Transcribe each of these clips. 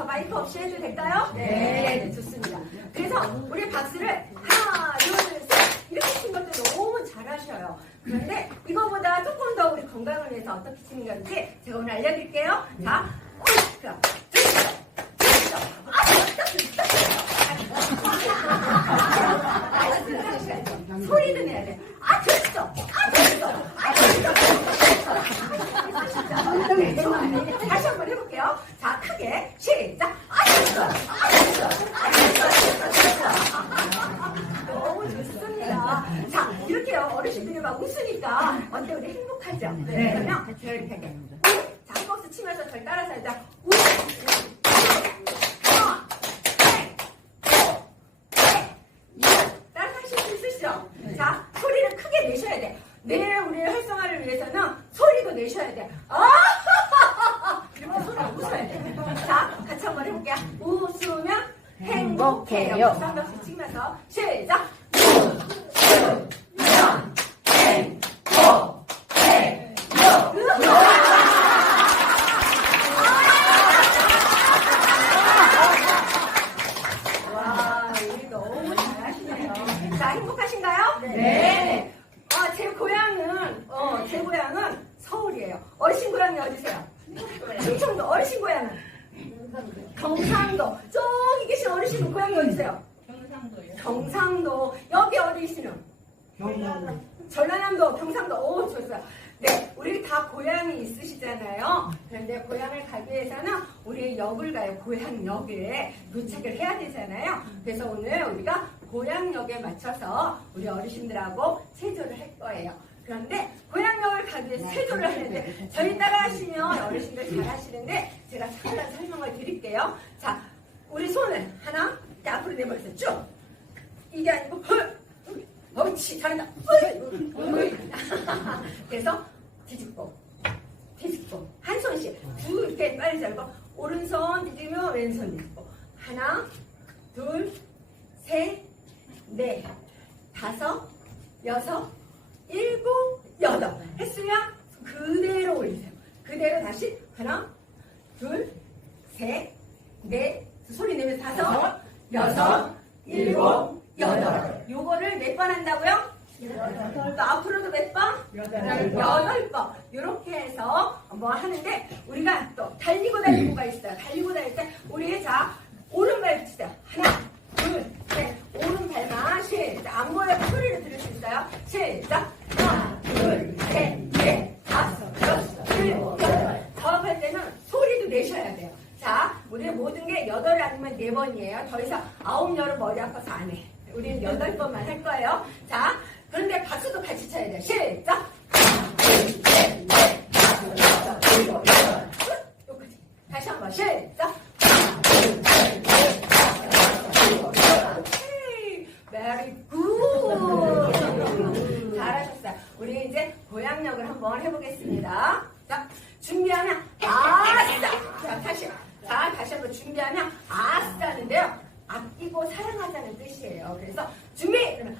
더 마이크 없이 해도 될까요? 네. 네, 좋습니다. 그래서 우리 박수를 하나, 둘, 셋 이렇게 친 것도 너무 잘하셔요. 그런데 이거보다 조금 더 우리 건강을 위해서 어떻게 치는 건지 제가 오늘 알려드릴게요. 자, 옳죠. 됐어. 됐어. 아, 됐다, 됐다, 됐어. 소리도 내야 돼. 아, 됐어. 아, 됐어. 아, 됐어. 됐어. 다시 한 번 해볼게요. 자, 크게 시작. 아, 됐어. 아, 됐어. 아, 됐어. 됐어. 됐어. 너무 좋습니다. 자, 이렇게요. 어르신들이 막 웃으니까 어때 우리 네. 그러면 이렇게 하게. 자, 한 박수 치면서 저를 따라서 하자. 우. 자, 소리를 크게 내셔야 돼. 내 우리의 활성화를 위해서는 소리도 내셔야 돼. 아! 이렇게 소리가 웃어야 돼. 자, 같이 한번 해볼게요. 웃으면 행복해요. 한 박수 치면서 시작. 웃으면 와, 우리 너무 잘하시네요. 자, 행복하신가요? 네. 아, 제 고향은, 어, 제 고향은 서울이에요. 어르신 고향이 어디세요? 충청도. 어르신 고향은? 경상도. 저기 계신 어르신 고향이 어디세요? 경상도요. 경상도. 여기 어디 계시는? 전라남도, 경상도, 오, 좋았어요. 네, 우리 다 고향이 있으시잖아요. 그런데 고향을 가기 위해서는 우리 역을 가요. 고향역에 도착을 해야 되잖아요. 그래서 오늘 우리가 고향역에 맞춰서 우리 어르신들하고 체조를 할 거예요. 그런데 고향역을 가기 위해서 체조를 하는데 저희 따라 하시면 어르신들 잘 하시는데 제가 잠깐 설명을 드릴게요. 자, 우리 손을 하나, 앞으로 내밀어서 쭉. 이게 아니고 헐. 옳지 잘한다. 그래서 뒤집고 뒤집고 한 손씩 두 이렇게 빨리 잡고 오른손 뒤집으면 왼손 뒤집고 하나 둘셋 넷 다섯 여섯 일곱 여덟 했으면 그대로 올리세요 그대로 다시 하나 둘 셋 넷 소리 내면서 다섯 여섯 일곱 여덟 요거를 몇 번 한다고요? 또 앞으로도 몇 번? 여덟 번. 이렇게 해서 뭐 하는데 우리가 또 달리고 달리고가 있어요. 달리고 달릴 때 우리 자 오른발 붙이세요. 하나, 둘, 셋. 오른발만 시작. 안 보여도 소리를 들을 수 있어요. 시작. 하나, 둘, 셋, 넷, 다섯, 여섯, 일곱, 여덟. 저합할 때는 소리도 내셔야 돼요. 자, 우리 모든 게 여덟 아니면 네 번이에요. 더 이상 아홉 열은 머리 아파서 안 해. 우리는 여덟 번만 할 거예요. 자, 그런데 박수도 같이 쳐야 돼요. 시작. 하나, 둘, 셋, 넷, 다섯, 여섯, 일곱, 여덟. 끝. 여기까지. 다시 한 번. 시작. 하나, 둘, 셋, 넷, 다섯, 여섯, 일곱, 여덟. 오케이. Very good. 잘하셨어요. 우리 이제 고향역을 한번 해보겠습니다. 자, 준비하면 아싸. 자, 다시. 자, 다시 한번 준비하면 아싸는데요. 아끼고 사랑하자는 뜻이에요. 그래서 준비! 그러면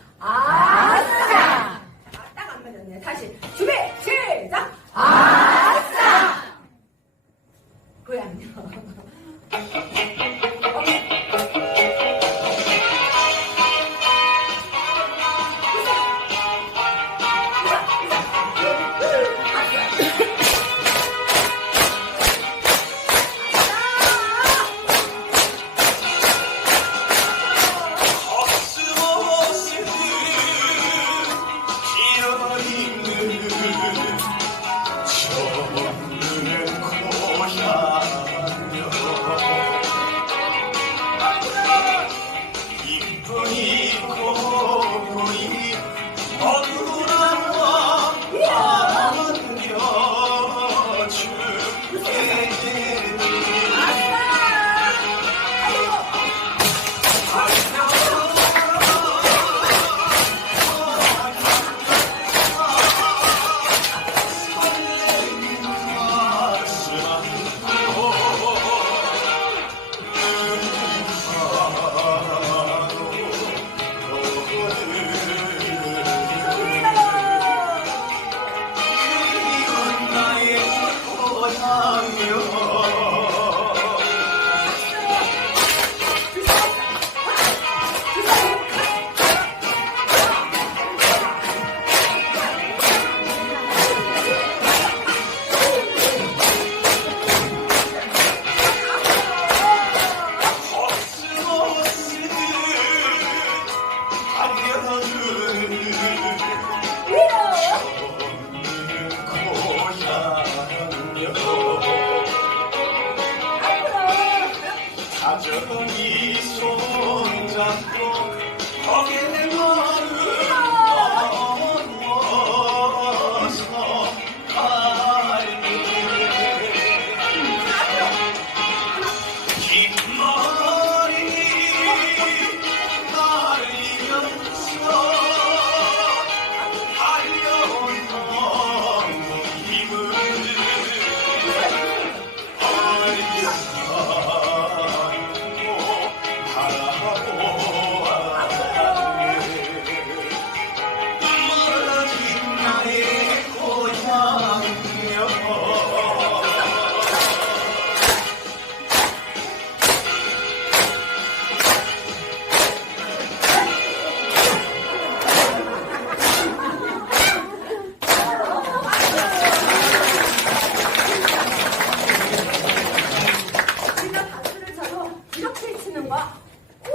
거,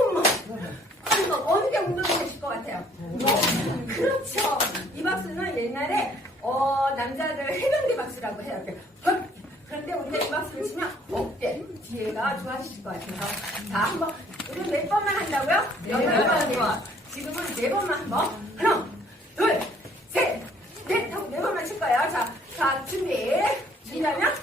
어머, 아니, 이거 어느 게 운동이 되실 것 같아요? 그렇죠. 이 박수는 옛날에, 어, 남자들 해병대 박수라고 해요. 이렇게 헛! 그런데 우리가 이 박수를 치면 어깨, 뒤에가 좋아지실 것 같아요. 자, 한번, 우리 몇 번만 한다고요? 여덟 번이요. 지금은 네 번만 한번. 하나, 둘, 셋, 넷 하고 네 번만 칠 거예요. 자, 자, 준비. 준비하면